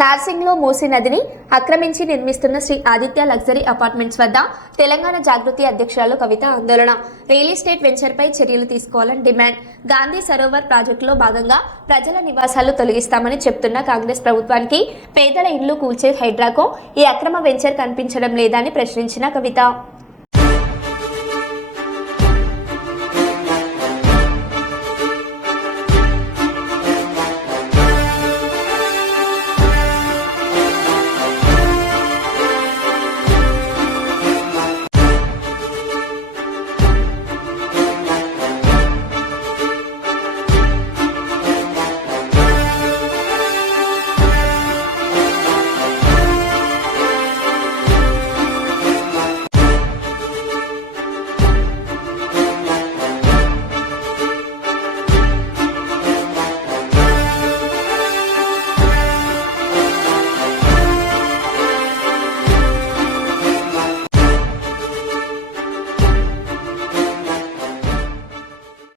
నార్సింగ్లో మూసీ నదిని ఆక్రమించి నిర్మిస్తున్న శ్రీ ఆదిత్య లగ్జరీ అపార్ట్మెంట్స్ వద్ద తెలంగాణ జాగృతి అధ్యక్షురాలు కవిత ఆందోళన. రియల్ ఎస్టేట్ వెంచర్పై చర్యలు తీసుకోవాలని డిమాండ్. గాంధీ సరోవర్ ప్రాజెక్టులో భాగంగా ప్రజల నివాసాలు తొలగిస్తామని చెప్తున్న కాంగ్రెస్ ప్రభుత్వానికి పేదల ఇళ్లు కూల్చే హైడ్రాకో ఈ అక్రమ వెంచర్ కనిపించడం లేదని ప్రశ్నించిన కవిత.